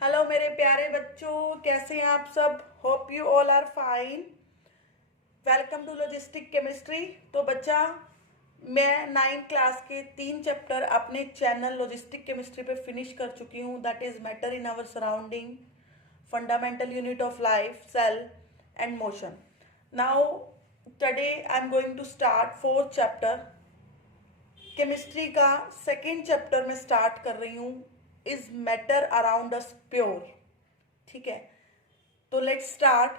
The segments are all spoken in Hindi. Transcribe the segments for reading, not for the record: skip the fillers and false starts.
हेलो मेरे प्यारे बच्चों, कैसे हैं आप सब। Hope you all are fine. Welcome to logistic chemistry. तो बच्चा, मैं 9th क्लास के 3 चैप्टर अपने चैनल लॉजिस्टिक केमिस्ट्री पे फिनिश कर चुकी हूँ। That is matter in our surrounding, fundamental unit of life, cell and motion. Now today I am going to start 4th chapter. Chemistry का 2nd चैप्टर में स्टार्ट कर रही हूँ, is matter around us pure. ठीक है, तो लेट्स स्टार्ट।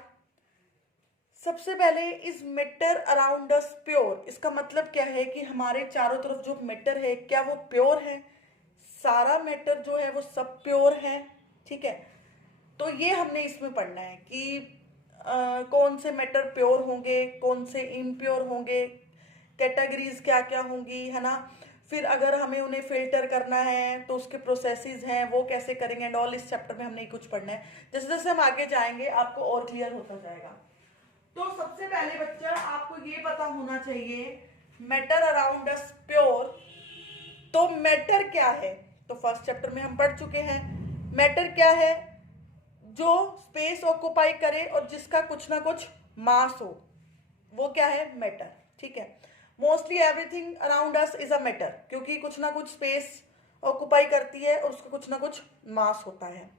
सबसे पहले is matter around us pure, इसका मतलब क्या है कि हमारे चारों तरफ जो मैटर है क्या वो प्योर है। सारा मैटर जो है वो सब प्योर है। ठीक है, तो ये हमने इसमें पढ़ना है कि कौन से मैटर प्योर होंगे, कौन से इम्प्योर होंगे, कैटेगरीज क्या क्या होंगी, है ना। फिर अगर हमें उन्हें फिल्टर करना है तो उसके प्रोसेसेस हैं, वो कैसे करेंगे एंड ऑल। इस चैप्टर में हमने कुछ पढ़ना है। जैसे जैसे हम आगे जाएंगे आपको और क्लियर होता जाएगा। तो सबसे पहले बच्चा आपको ये पता होना चाहिए मैटर अराउंड अस प्योर। तो मैटर क्या है, तो फर्स्ट चैप्टर में हम पढ़ चुके हैं। मैटर क्या है? जो स्पेस ऑक्युपाई करे और जिसका कुछ ना कुछ मास हो, वो क्या है? मैटर। ठीक है, mostly everything around us is a matter, क्योंकि कुछ ना कुछ स्पेस ऑक्युपाई करती है और उसका कुछ ना कुछ मास होता है।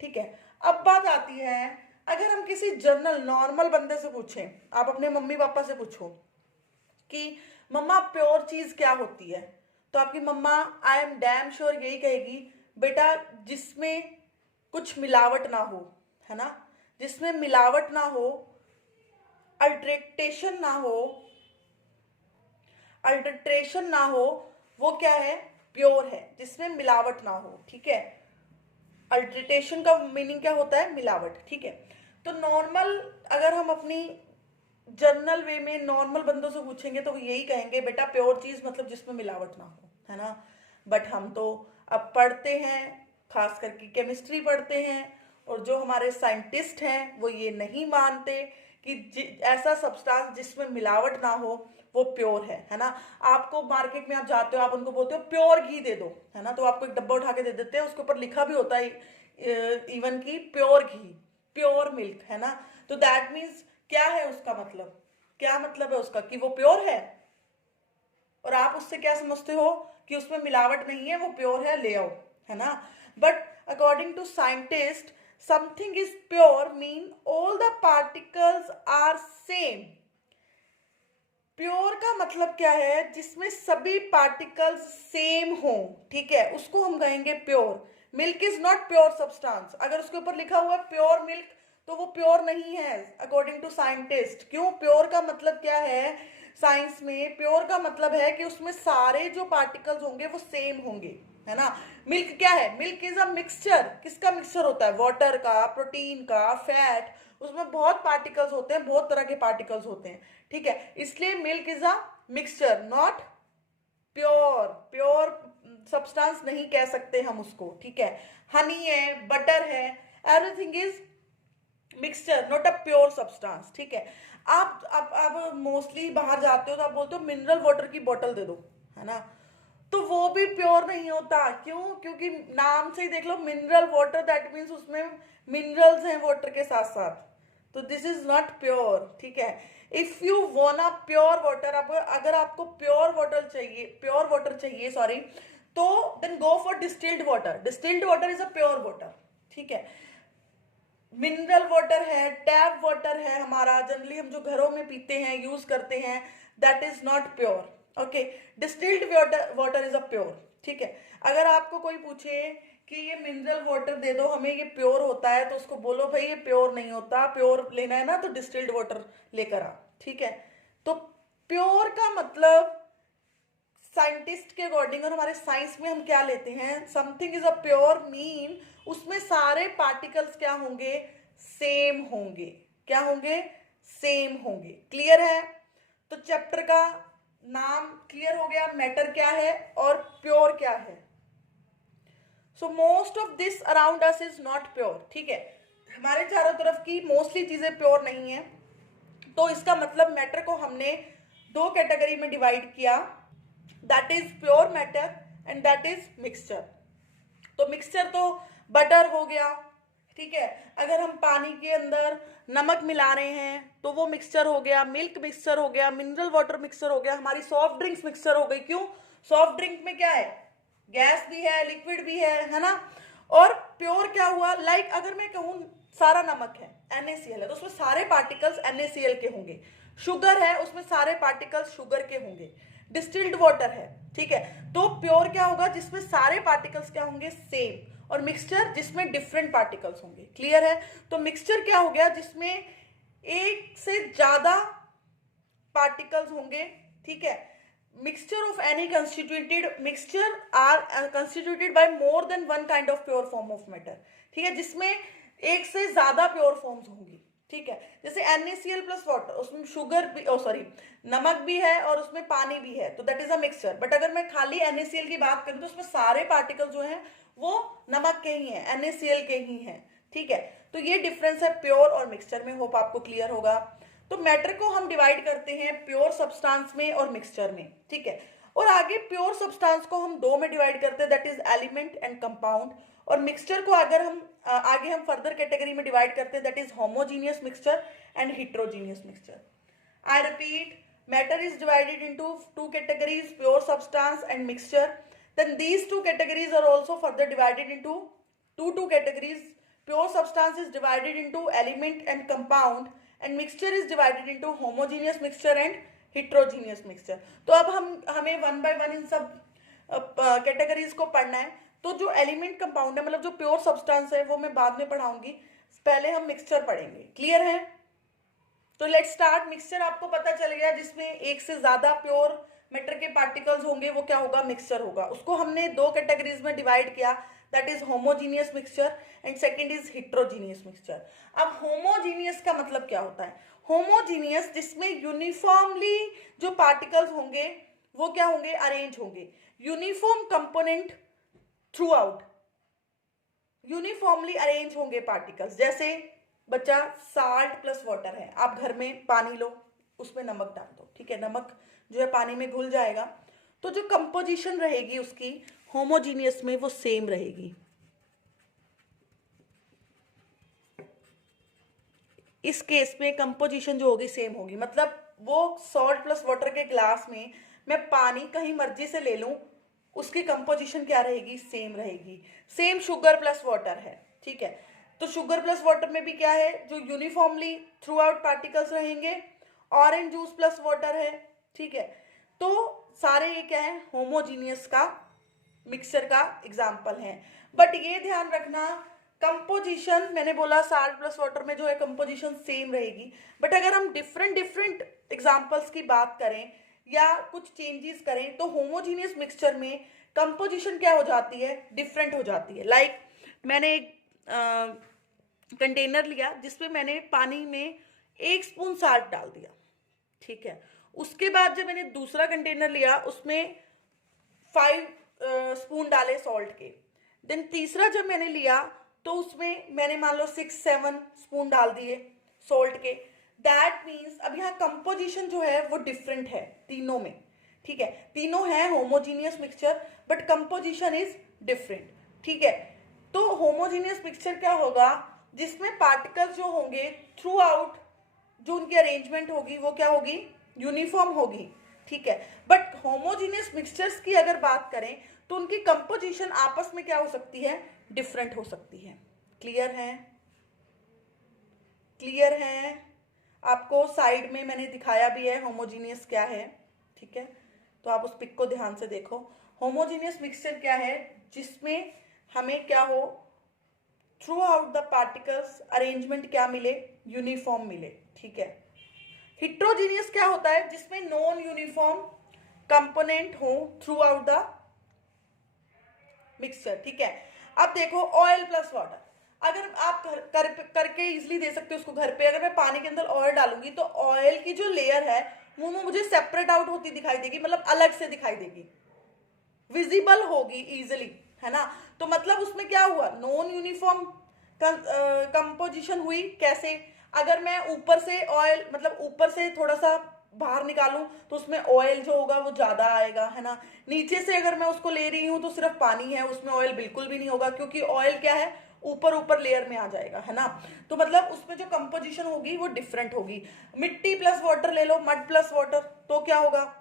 ठीक है, अब बात आती है, अगर हम किसी जनरल नॉर्मल बंदे से पूछें, आप अपने मम्मी पापा से पूछो कि मम्मा प्योर चीज क्या होती है, तो आपकी मम्मा आई एम डैम श्योर यही कहेगी, बेटा जिसमें कुछ मिलावट ना हो, है ना। जिसमें मिलावट ना हो, अल्ट्रेटेशन ना हो, अल्ट्रेशन ना हो, वो क्या है? प्योर है, जिसमें मिलावट ना हो। ठीक है, अल्ट्रेटेशन का मीनिंग क्या होता है? मिलावट। ठीक है, तो नॉर्मल अगर हम अपनी जनरल वे में नॉर्मल बंदों से पूछेंगे तो वो यही कहेंगे, बेटा प्योर चीज मतलब जिसमें मिलावट ना हो, है ना। बट हम तो अब पढ़ते हैं, खास करके केमिस्ट्री पढ़ते हैं, और जो हमारे साइंटिस्ट हैं वो ये नहीं मानते कि ऐसा सब्सटेंस जिसमें मिलावट ना हो वो प्योर है ना। आपको मार्केट में आप जाते हो, आप उनको बोलते हो प्योर घी दे दो, है ना, तो आपको एक डब्बा उठा के दे देते हैं, उसके ऊपर लिखा भी होता है इवन की प्योर घी, प्योर मिल्क, है ना। तो दैट मीन्स क्या है उसका मतलब? क्या मतलब है उसका? कि वो प्योर है। और आप उससे क्या समझते हो कि उसमें मिलावट नहीं है, वो प्योर है, ले आओ, है ना। But according to scientist, something is pure mean all the particles are same. Pure का मतलब क्या है? जिसमें सभी पार्टिकल्स सेम हो। ठीक है, उसको हम कहेंगे pure. Milk is not pure substance. अगर उसके ऊपर लिखा हुआ है प्योर मिल्क तो वो प्योर नहीं है अकॉर्डिंग टू साइंटिस्ट। क्यों? प्योर का मतलब क्या है साइंस में? प्योर का मतलब है कि उसमें सारे जो पार्टिकल्स होंगे वो सेम होंगे, है ना। मिल्क क्या है? Milk is a mixture. किसका मिक्सचर होता है? वाटर का, प्रोटीन का, फैट। उसमें बहुत पार्टिकल्स होते हैं, बहुत तरह के पार्टिकल्स होते हैं। ठीक है, इसलिए milk is a mixture, not pure. Pure substance नहीं कह सकते हम उसको। ठीक है, हनी है, बटर है, everything is mixture, not a pure substance. ठीक है, आप मोस्टली बाहर जाते हो तो आप बोलते हो मिनरल वाटर की बोतल दे दो, है ना। तो वो भी प्योर नहीं होता। क्यों? क्योंकि नाम से ही देख लो, मिनरल वाटर, दैट मीन्स उसमें मिनरल्स हैं वाटर के साथ साथ। तो दिस इज नॉट प्योर। ठीक है, if you want pure water, अगर आपको प्योर वाटर चाहिए सॉरी, तो then go for distilled water. Distilled water is a pure water. ठीक है, मिनरल वाटर है, टैप वाटर है हमारा, जनरली हम जो घरों में पीते हैं, यूज करते हैं, that is not pure. Okay, distilled water is a pure. ठीक है, अगर आपको कोई पूछे कि ये मिनरल वाटर दे दो हमें, ये प्योर होता है, तो उसको बोलो भाई ये प्योर नहीं होता, प्योर लेना है ना तो डिस्टिल्ड वाटर लेकर आ। ठीक है, तो प्योर का मतलब साइंटिस्ट के अकॉर्डिंग और हमारे साइंस में हम क्या लेते हैं, something is a pure mean उसमें सारे पार्टिकल्स क्या होंगे? सेम होंगे। क्या होंगे? सेम होंगे। क्लियर है? तो चैप्टर का नाम क्लियर हो गया, मैटर क्या है और प्योर क्या है। So most of this around us is not pure. ठीक है, हमारे चारों तरफ की मोस्टली चीजें प्योर नहीं है। तो इसका मतलब मैटर को हमने दो कैटेगरी में डिवाइड किया, that is pure matter and that is mixture. तो मिक्सचर तो बटर हो गया, ठीक है। अगर हम पानी के अंदर नमक मिला रहे हैं तो वो मिक्सचर हो गया, मिल्क मिक्सचर हो गया, मिनरल वाटर मिक्सचर हो गया, हमारी सॉफ्ट ड्रिंक्स मिक्सचर हो गई। क्यों? सॉफ्ट ड्रिंक में क्या है, गैस भी है, लिक्विड भी है ना। और प्योर क्या हुआ, लाइक अगर मैं कहूँ सारा नमक है, NaCl है, तो उसमें सारे पार्टिकल्स NaCl के होंगे। शुगर है, उसमें सारे पार्टिकल्स शुगर के होंगे। डिस्टिल्ड वाटर है, ठीक है। तो प्योर क्या होगा, जिसमें सारे पार्टिकल्स क्या होंगे, सेम। और मिक्सचर जिसमें डिफरेंट पार्टिकल्स होंगे। क्लियर है? तो मिक्सचर क्या हो गया, जिसमें एक से ज्यादा पार्टिकल्स होंगे, ठीक है। Mixture of any constituted mixture are constituted by more than one kind of pure form of matter, ठीक है, जिसमें एक से ज्यादा प्योर फॉर्म्स होंगी, ठीक है। जैसे NaCl प्लस वाटर, उसमें शुगर भी, सॉरी, नमक भी है और उसमें पानी भी है, तो that is a mixture. But अगर मैं खाली NaCl की बात करूं तो उसमें सारे पार्टिकल जो हैं वो नमक के ही हैं, NaCl के ही हैं, ठीक है। तो ये डिफरेंस है प्योर और मिक्सचर में। होप आपको क्लियर होगा। तो मैटर को हम डिवाइड करते हैं प्योर सब्सटेंस में और मिक्सचर में, ठीक है। और आगे प्योर सब्सटेंस को हम दो में डिवाइड करते हैं, that is element and compound. और मिक्सचर को अगर हम आगे हम फर्दर कैटेगरी में डिवाइड करते हैं, that is homogeneous mixture and heterogeneous mixture. I repeat, matter is divided into two categories, pure substance and mixture. Then these two categories are also further divided into two categories. Pure substance is divided into element and compound, and mixture is divided into homogeneous mixture and heterogeneous mixture. तो अब हमें वन बाय वन इन सब कैटेगरीज को पढ़ना है। तो जो एलिमेंट कंपाउंड है, मतलब जो प्योर सब्सटेंस है, वो मैं बाद में पढ़ाऊंगी, पहले हम मिक्सचर पढ़ेंगे। क्लियर है? तो लेट्स स्टार्ट। मिक्सचर आपको पता चल गया, जिसमें एक से ज्यादा प्योर मैटर के पार्टिकल्स होंगे, वो क्या होगा, मिक्सचर होगा। उसको हमने दो कैटेगरीज में डिवाइड किया, that is homogeneous mixture and second is heterogeneous mixture. अब होमोजीनियस का मतलब क्या होता है? होमोजीनियस जिसमें यूनिफॉर्मली जो पार्टिकल्स होंगे वो क्या होंगे, अरेंज होंगे, uniform component through out, uniformly arrange होंगे पार्टिकल्स। जैसे बच्चा साल्ट प्लस वाटर है, आप घर में पानी लो, उसमें नमक डाल दो, ठीक है, नमक जो है पानी में घुल जाएगा, तो जो कंपोजिशन रहेगी उसकी होमोजीनियस में वो सेम रहेगी। इस केस में कंपोजिशन जो होगी सेम होगी, मतलब वो सॉल्ट प्लस वाटर के ग्लास में मैं पानी कहीं मर्जी से ले लूं, उसकी कंपोजिशन क्या रहेगी, सेम रहेगी। सेम शुगर प्लस वाटर है, ठीक है, तो शुगर प्लस वाटर में भी क्या है, जो यूनिफॉर्मली थ्रू आउट पार्टिकल्स रहेंगे। ऑरेंज जूस प्लस वाटर है, ठीक है। तो सारे ये क्या है, होमोजीनियस का मिक्सचर का एग्जाम्पल है। बट ये ध्यान रखना, कंपोजिशन मैंने बोला साल्ट प्लस वाटर में जो है कंपोजिशन सेम रहेगी, बट अगर हम डिफरेंट डिफरेंट एग्जाम्पल्स की बात करें या कुछ चेंजेस करें, तो होमोजीनियस मिक्सचर में कंपोजिशन क्या हो जाती है, डिफरेंट हो जाती है। लाइक मैंने एक कंटेनर लिया जिसमें मैंने पानी में 1 स्पून साल्ट डाल दिया, ठीक है। उसके बाद जब मैंने दूसरा कंटेनर लिया उसमें 5 स्पून डाले सॉल्ट के। देन तीसरा जब मैंने लिया तो उसमें मैंने मान लो 6-7 स्पून डाल दिए सॉल्ट के। दैट मीन्स अब यहाँ कंपोजिशन जो है वो डिफरेंट है तीनों में, ठीक है। तीनों है homogeneous mixture but composition is different, ठीक है। तो होमोजीनियस मिक्सचर क्या होगा, जिसमें पार्टिकल्स जो होंगे थ्रू आउट जो उनकी अरेंजमेंट होगी वो क्या होगी, यूनिफॉर्म होगी, ठीक है। बट होमोजीनियस मिक्सचर्स की अगर बात करें तो उनकी कंपोजिशन आपस में क्या हो सकती है, डिफरेंट हो सकती है। क्लियर है? क्लियर है? आपको साइड में मैंने दिखाया भी है होमोजीनियस क्या है, ठीक है, तो आप उस पिक को ध्यान से देखो। होमोजीनियस मिक्सचर क्या है, जिसमें हमें क्या हो, through out the particles arrangement क्या मिले, यूनिफॉर्म मिले, ठीक है। हिट्रोजीनियस क्या होता है, जिसमें नॉन यूनिफॉर्म कंपोनेंट हो थ्रू आउट द मिक्सचर, ठीक है। अब देखो ऑयल प्लस वाटर, अगर आप करके इजिली दे सकते हो उसको घर पे, अगर मैं पानी के अंदर ऑयल डालूंगी तो ऑयल की जो लेयर है वो मुझे सेपरेट आउट होती दिखाई देगी, मतलब अलग से दिखाई देगी, विजिबल होगी इजिली, है ना। तो मतलब उसमें क्या हुआ, नॉन यूनिफॉर्म कंपोजिशन हुई। कैसे, अगर मैं ऊपर से ऑयल, मतलब ऊपर से थोड़ा सा बाहर निकालूं तो उसमें ऑयल जो होगा वो ज्यादा आएगा, है ना। नीचे से अगर मैं उसको ले रही हूं तो सिर्फ पानी है, उसमें ऑयल बिल्कुल भी नहीं होगा, क्योंकि ऑयल क्या है, ऊपर ऊपर लेयर में आ जाएगा, है ना। तो मतलब उसमें जो कंपोजिशन होगी वो डिफरेंट होगी। मिट्टी प्लस वाटर ले लो, मड प्लस वाटर, तो क्या होगा,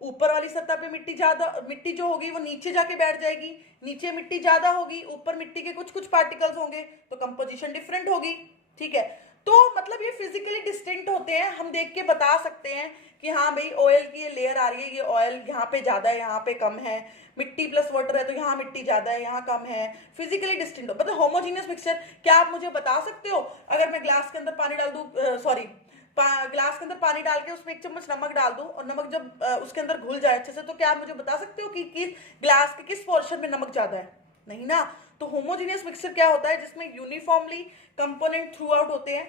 ऊपर वाली सतह पे मिट्टी ज्यादा, मिट्टी जो होगी वो नीचे जाके बैठ जाएगी, नीचे मिट्टी ज्यादा होगी, ऊपर मिट्टी के कुछ कुछ पार्टिकल्स होंगे, तो कंपोजिशन डिफरेंट होगी, ठीक है। तो मतलब ये फिजिकली डिस्टिंक्ट होते हैं, हम देख के बता सकते हैं कि हाँ भाई ऑयल की ये लेयर आ रही है, ये ऑयल यहाँ पे ज्यादा है, यहाँ पे कम है, मिट्टी प्लस वाटर है तो यहाँ मिट्टी ज्यादा है, यहाँ कम है, फिजिकली डिस्टिंक्ट हो। मतलब होमोजीनियस मिक्सचर, क्या आप मुझे बता सकते हो, अगर मैं ग्लास के अंदर पानी डाल दूं, सॉरी ग्लास के अंदर पानी डाल के उसमें 1 चम्मच नमक डाल दूं और नमक जब उसके अंदर घुल जाए अच्छे से, तो क्या आप मुझे बता सकते हो कि ग्लास के किस पोर्शन में नमक ज्यादा है, नहीं ना। तो होमोजीनियस मिक्सचर क्या होता है, जिसमें यूनिफॉर्मली कंपोनेंट थ्रू आउट होते हैं,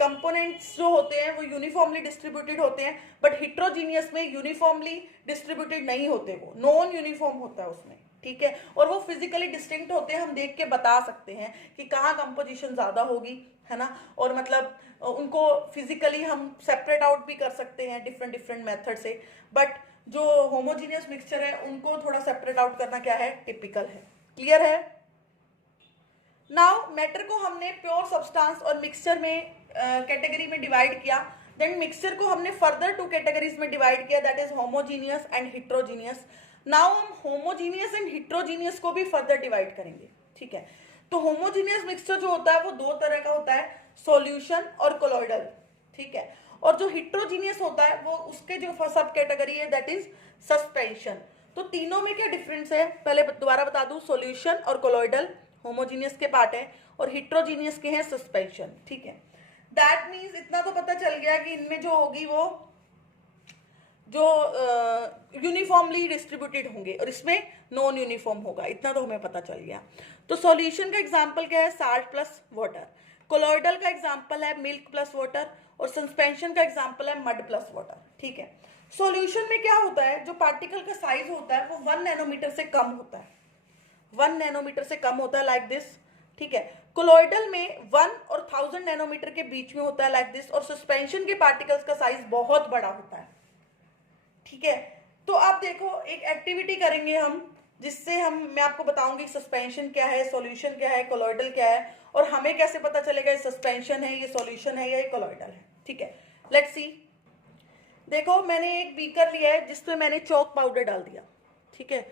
कंपोनेंट्स जो होते हैं वो यूनिफॉर्मली डिस्ट्रीब्यूटेड होते हैं, बट हिट्रोजीनियस में यूनिफॉर्मली डिस्ट्रीब्यूटेड नहीं होते, वो नॉन यूनिफॉर्म होता है उसमें, ठीक है। और वो फिजिकली डिस्टिंक्ट होते हैं, हम देख के बता सकते हैं कि कहाँ कंपोजिशन ज्यादा होगी, है ना। और मतलब उनको फिजिकली हम सेपरेट आउट भी कर सकते हैं डिफरेंट डिफरेंट मेथड से, बट जो होमोजीनियस मिक्सचर है उनको थोड़ा सेपरेट आउट करना क्या है, टिपिकल है। क्लियर है। नाउ मैटर को हमने प्योर सब्सटेंस और मिक्सचर में कैटेगरी में डिवाइड किया, देन मिक्सचर को हमने फर्दर 2 कैटेगरीज में डिवाइड किया, that is homogeneous and heterogeneous. Now हम होमोजीनियस एंड हिट्रोजीनियस को भी फर्दर डिवाइड करेंगे, ठीक है। तो होमोजीनियस मिक्सचर जो होता है वो 2 तरह का होता है, सॉल्यूशन और कोलॉइडल, ठीक है। और जो हिट्रोजीनियस होता है वो उसके जो सब कैटेगरी है दैट इज सस्पेंशन। तो तीनों में क्या डिफरेंस है, पहले दोबारा बता दूं, सॉल्यूशन और कोलॉइडल होमोजीनियस के पार्ट है और हिट्रोजीनियस के हैं सस्पेंशन, ठीक है। दैट मीन्स इतना तो पता चल गया कि इनमें जो होगी वो जो यूनिफॉर्मली डिस्ट्रीब्यूटेड होंगे और इसमें नॉन यूनिफॉर्म होगा, इतना तो हमें पता चल गया। तो सॉल्यूशन का एग्जांपल क्या है, साल्ट प्लस वाटर। कोलॉइडल का एग्जांपल है मिल्क प्लस वाटर और सस्पेंशन का एग्जांपल है मड प्लस वाटर, ठीक है। सॉल्यूशन में क्या होता है, जो पार्टिकल का साइज होता है वो 1 नैनोमीटर से कम होता है, 1 नैनोमीटर से कम होता है, लाइक दिस, ठीक है। कोलॉइडल में 1 और 1000 नैनोमीटर के बीच में होता है, लाइक दिस। और सस्पेंशन के पार्टिकल्स का साइज बहुत बड़ा होता है, ठीक है। तो आप देखो एक एक्टिविटी करेंगे हम, जिससे मैं आपको बताऊंगी सस्पेंशन क्या है, सॉल्यूशन क्या है, कोलॉइडल क्या है, और हमें कैसे पता चलेगा ये सस्पेंशन है, ये सॉल्यूशन है या ये कोलॉइडल है, ठीक है। Let's see. देखो मैंने एक बीकर लिया है जिसमें मैंने चॉक पाउडर डाल दिया, ठीक है।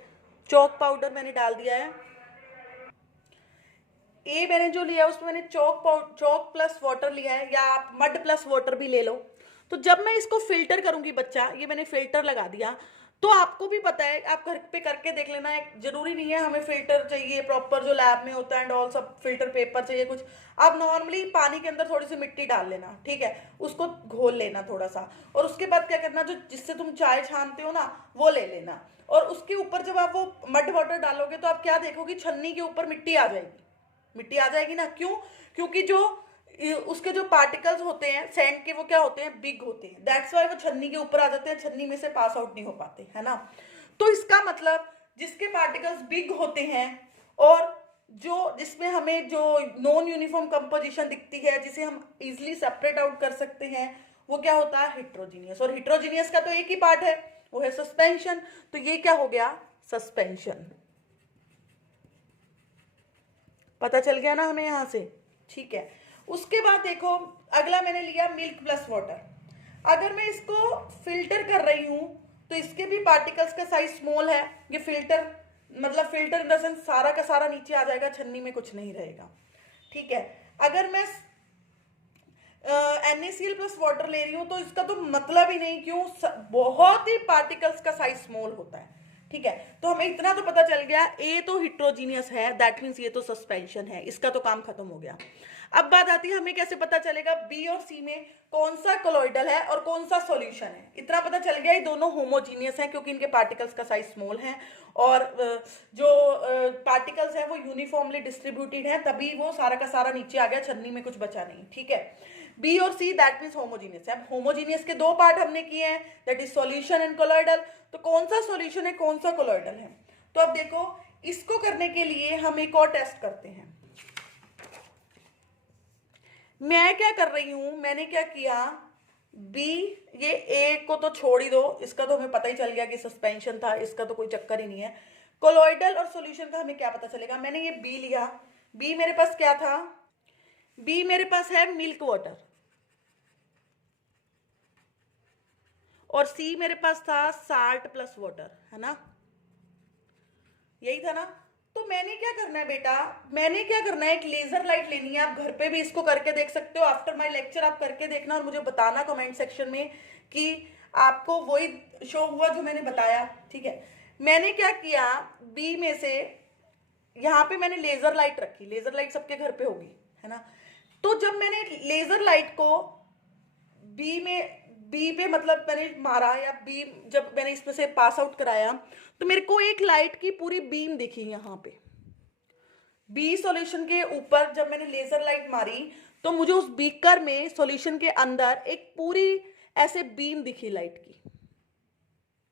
चॉक पाउडर मैंने डाल दिया है, ए मैंने जो लिया उसमें मैंने चॉक प्लस वाटर लिया है, या आप मड प्लस वाटर भी ले लो। तो जब मैं इसको फिल्टर करूंगी बच्चा, ये मैंने फिल्टर लगा दिया, तो आपको भी पता है, आप घर पे करके देख लेना, एक जरूरी नहीं है हमें फिल्टर चाहिए प्रॉपर जो लैब में होता है एंड ऑल, सब फिल्टर पेपर चाहिए कुछ। आप नॉर्मली पानी के अंदर थोड़ी सी मिट्टी डाल लेना, ठीक है, उसको घोल लेना थोड़ा सा, और उसके बाद क्या करना, जो जिससे तुम चाय छानते हो ना वो ले लेना, और उसके ऊपर जब आप वो मड वाटर डालोगे तो आप क्या देखोगे, छन्नी के ऊपर मिट्टी आ जाएगी, मिट्टी आ जाएगी ना। क्यों, क्योंकि जो उसके जो पार्टिकल्स होते हैं सैंड के वो क्या होते हैं, बिग होते हैं, दैट्स वाई वो छन्नी के ऊपर आ जाते हैं, छन्नी में से पास आउट नहीं हो पाते, है ना। तो इसका मतलब जिसके पार्टिकल्स बिग होते हैं और जो जिसमें हमें जो नॉन यूनिफॉर्म कंपोजिशन दिखती है, जिसे हम इजिली सेपरेट आउट कर सकते हैं, वो क्या होता है, हिट्रोजीनियस। और हिट्रोजीनियस का तो एक ही पार्ट है, वो है सस्पेंशन। तो ये क्या हो गया, सस्पेंशन। पता चल गया ना हमें यहां से, ठीक है। उसके बाद देखो अगला मैंने लिया मिल्क प्लस वाटर। अगर मैं इसको फिल्टर कर रही हूं तो इसके भी पार्टिकल्स का साइज स्मॉल है, ये फिल्टर मतलब फिल्टर इन द सेंस सारा का सारा नीचे आ जाएगा, छन्नी में कुछ नहीं रहेगा, ठीक है। अगर मैं NaCl प्लस वाटर ले रही हूं तो इसका तो मतलब ही नहीं, क्यों, बहुत ही पार्टिकल्स का साइज स्मॉल होता है, ठीक है। तो हमें इतना तो पता चल गया, ए तो हिट्रोजीनियस है, दैट मीन्स ये तो सस्पेंशन है, इसका तो काम खत्म हो गया। अब बात आती है हमें कैसे पता चलेगा बी और सी में कौन सा कोलॉइडल है और कौन सा सॉल्यूशन है। इतना पता चल गया, ये दोनों होमोजीनियस हैं क्योंकि इनके पार्टिकल्स का साइज स्मॉल है, और जो पार्टिकल्स है वो यूनिफॉर्मली डिस्ट्रीब्यूटेड है, तभी वो सारा का सारा नीचे आ गया, छन्नी में कुछ बचा नहीं, ठीक है। बी और सी दैट मीन्स होमोजीनियस है। अब होमोजीनियस के 2 पार्ट हमने किए हैं, that is solution and colloidal. तो कौन सा सॉल्यूशन है, कौन सा कोलॉइडल है। तो अब देखो इसको करने के लिए हम एक और टेस्ट करते हैं। मैं क्या कर रही हूं, मैंने क्या किया, बी, ये ए को तो छोड़ ही दो, इसका तो हमें पता ही चल गया कि सस्पेंशन था, इसका तो कोई चक्कर ही नहीं है। कोलॉइडल और सॉल्यूशन का हमें क्या पता चलेगा? मैंने ये बी लिया, बी मेरे पास क्या था? बी मेरे पास है मिल्क वाटर, और सी मेरे पास था साल्ट प्लस वाटर, है ना, यही था ना। तो मैंने क्या करना है बेटा, मैंने क्या करना है, एक लेजर लाइट लेनी है। आप घर पे भी इसको करके देख सकते हो, आफ्टर माय लेक्चर आप करके देखना और मुझे बताना कमेंट सेक्शन में कि आपको वही शो हुआ जो मैंने बताया, ठीक है। मैंने क्या किया, बी में से यहाँ पे मैंने लेजर लाइट रखी, लेजर लाइट सबके घर पे होगी, है ना। तो जब मैंने लेजर लाइट को बी में, बी पे मतलब मैंने मारा, या बी जब मैंने इसमें से पास आउट कराया, तो मेरे को एक लाइट की पूरी बीम दिखी यहाँ पे। बी सॉल्यूशन के ऊपर जब मैंने लेजर लाइट मारी तो मुझे उस बीकर में सॉल्यूशन के अंदर एक पूरी ऐसे बीम दिखी लाइट की,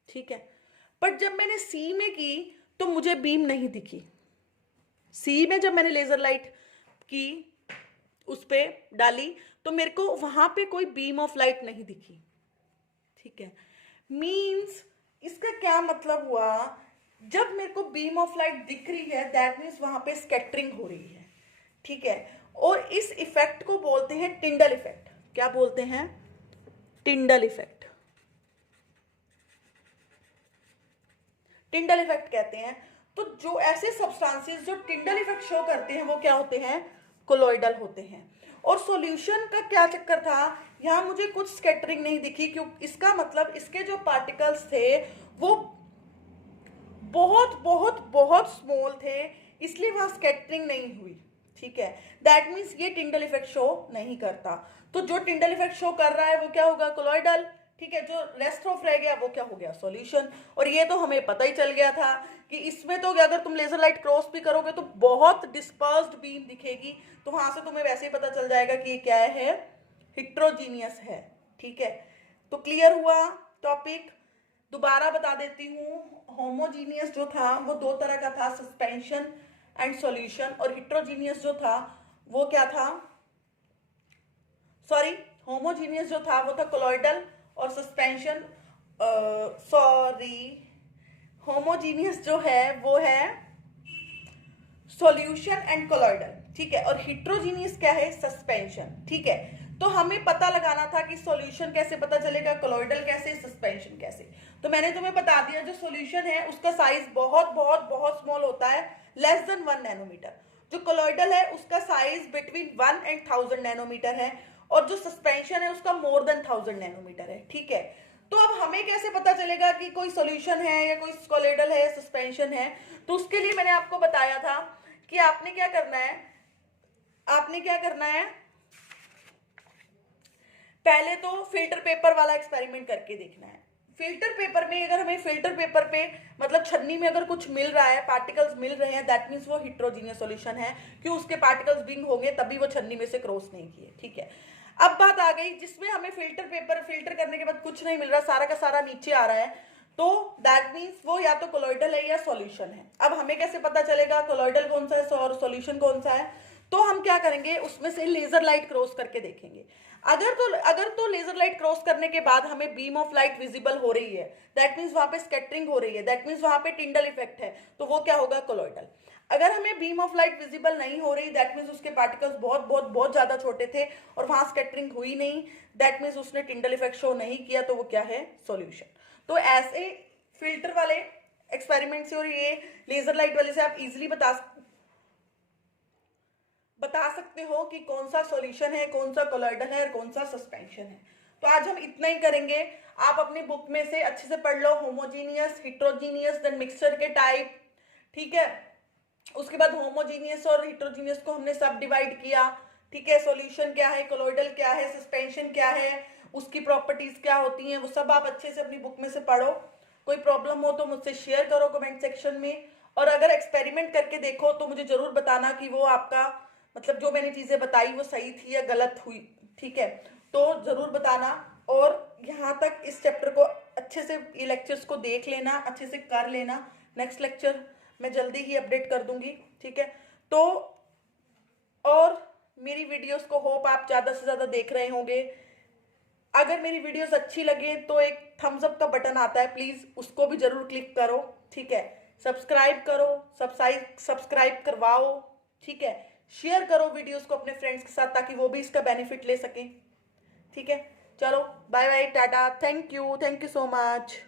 ठीक है। पर जब मैंने सी में की तो मुझे बीम नहीं दिखी। सी में जब मैंने लेजर लाइट की, उस पे डाली, तो मेरे को वहां पे कोई बीम ऑफ लाइट नहीं दिखी, ठीक है। मीन्स इसका क्या मतलब हुआ, जब मेरे को बीम ऑफ लाइट दिख रही है दैट मीन्स वहां पे स्कैटरिंग हो रही है, ठीक है। और इस इफेक्ट को बोलते हैं टिंडल इफेक्ट। क्या बोलते हैं? टिंडल इफेक्ट, टिंडल इफेक्ट कहते हैं। तो जो ऐसे सब्सटेंसेस जो टिंडल इफेक्ट शो करते हैं वो क्या होते हैं? कोलॉइडल होते हैं। और सॉल्यूशन का क्या चक्कर था, यहां मुझे कुछ स्कैटरिंग नहीं दिखी, क्योंकि इसका मतलब इसके जो पार्टिकल्स थे वो बहुत बहुत बहुत स्मॉल थे, इसलिए वहां स्कैटरिंग नहीं हुई, ठीक है। दैट मीन्स ये टिंडल इफेक्ट शो नहीं करता। तो जो टिंडल इफेक्ट शो कर रहा है वो क्या होगा? कोलॉइडल, ठीक है। जो रेस्ट ऑफ रह गया वो क्या हो गया? सॉल्यूशन। और ये तो हमें पता ही चल गया था कि इसमें तो अगर तुम लेजर लाइट क्रॉस भी करोगे तो बहुत डिस्पर्स्ड बीम दिखेगी, तो वहां से तुम्हें वैसे ही पता चल जाएगा कि ये क्या है? हिट्रोजीनियस है, ठीक है। तो क्लियर हुआ टॉपिक? दोबारा बता देती हूँ, होमोजीनियस जो था वो दो तरह का था, सस्पेंशन एंड सॉल्यूशन। और हिट्रोजीनियस जो था वो क्या था? सॉरी, होमोजीनियस जो था वो था कोलॉइडल, और सस्पेंशन, सॉरी, होमोजीनियस जो है वो है सॉल्यूशन एंड कोलॉइडल, ठीक है। और हिट्रोजीनियस क्या है? सस्पेंशन, ठीक है। तो हमें पता लगाना था कि सॉल्यूशन कैसे पता चलेगा, कोलॉइडल कैसे, सस्पेंशन कैसे। तो मैंने तुम्हें बता दिया, जो सॉल्यूशन है उसका साइज बहुत बहुत बहुत स्मॉल होता है, लेस देन 1 नैनोमीटर। जो कोलॉइडल है उसका साइज बिटवीन 1 and 1000 नैनोमीटर है, और जो सस्पेंशन है उसका मोर देन 1000 नैनोमीटर है, ठीक है। तो अब हमें कैसे पता चलेगा कि कोई सॉल्यूशन है या कोई कोलॉइडल है, सस्पेंशन है? तो उसके लिए मैंने आपको बताया था कि आपने क्या करना है, आपने क्या करना है, पहले तो फिल्टर पेपर वाला एक्सपेरिमेंट करके देखना है। फिल्टर पेपर में अगर हमें फिल्टर पेपर पे मतलब छन्नी में अगर कुछ मिल रहा है, पार्टिकल्स मिल रहे हैं, दैट मीन्स वो हिट्रोजीनियस सॉल्यूशन है, क्यों? उसके पार्टिकल्स बिंग होंगे तभी वो छन्नी में से क्रॉस नहीं किए, ठीक है। अब बात आ गई जिसमें हमें फिल्टर पेपर फिल्टर करने के बाद कुछ नहीं मिल रहा, सारा का सारा नीचे आ रहा है, तो दैट मीन्स वो या तो कोलॉइडल है या सॉल्यूशन है। अब हमें कैसे पता चलेगा कोलॉइडल कौन सा है और सॉल्यूशन कौन सा है? तो हम क्या करेंगे, उसमें से लेजर लाइट क्रॉस करके देखेंगे। अगर तो लेजर लाइट क्रॉस करने के बाद हमें बीम ऑफ लाइट विजिबल हो रही है, दैट मीन्स वहां पे स्कैटरिंग हो रही है, दैट मीन्स वहां पे टिंडल इफेक्ट है, तो वो क्या होगा? कोलॉइडल। अगर हमें बीम ऑफ लाइट विजिबल नहीं हो रही, दैट मीन्स उसके पार्टिकल्स बहुत बहुत बहुत ज्यादा छोटे थे और वहां स्कैटरिंग हुई नहीं, दैट मीन्स उसने टिंडल इफेक्ट शो नहीं किया, तो वो क्या है? सॉल्यूशन। तो ऐसे फिल्टर वाले एक्सपेरिमेंट से और ये लेजर लाइट वाले से आप इजिली बता सकते हो कि कौन सा सॉल्यूशन है, कौन सा कोलॉइडल है और कौन सा सस्पेंशन है। तो आज हम इतना ही करेंगे। आप अपनी बुक में से अच्छे से पढ़ लो होमोजीनियस, हिट्रोजीनियस, देन मिक्सचर के टाइप, ठीक है। उसके बाद होमोजीनियस और हिट्रोजीनियस को हमने सब डिवाइड किया, ठीक है। सॉल्यूशन क्या है, कोलॉइडल क्या है, सस्पेंशन क्या है, उसकी प्रॉपर्टीज क्या होती हैं, वो सब आप अच्छे से अपनी बुक में से पढ़ो। कोई प्रॉब्लम हो तो मुझसे शेयर करो कमेंट सेक्शन में, और अगर एक्सपेरिमेंट करके देखो तो मुझे जरूर बताना कि वो आपका मतलब जो मैंने चीजें बताई वो सही थी या गलत हुई, ठीक है। तो जरूर बताना, और यहाँ तक इस चैप्टर को अच्छे से, ये लेक्चर्स को देख लेना, अच्छे से कर लेना। नेक्स्ट लेक्चर मैं जल्दी ही अपडेट कर दूंगी, ठीक है। तो और मेरी वीडियोस को होप आप ज़्यादा से ज़्यादा देख रहे होंगे। अगर मेरी वीडियोस अच्छी लगे तो एक थम्स अप का बटन आता है, प्लीज उसको भी जरूर क्लिक करो, ठीक है। सब्सक्राइब करो, सब्सक्राइब करवाओ, ठीक है। शेयर करो वीडियोस को अपने फ्रेंड्स के साथ ताकि वो भी इसका बेनिफिट ले सकें, ठीक है। चलो bye bye, tata, thank you so much.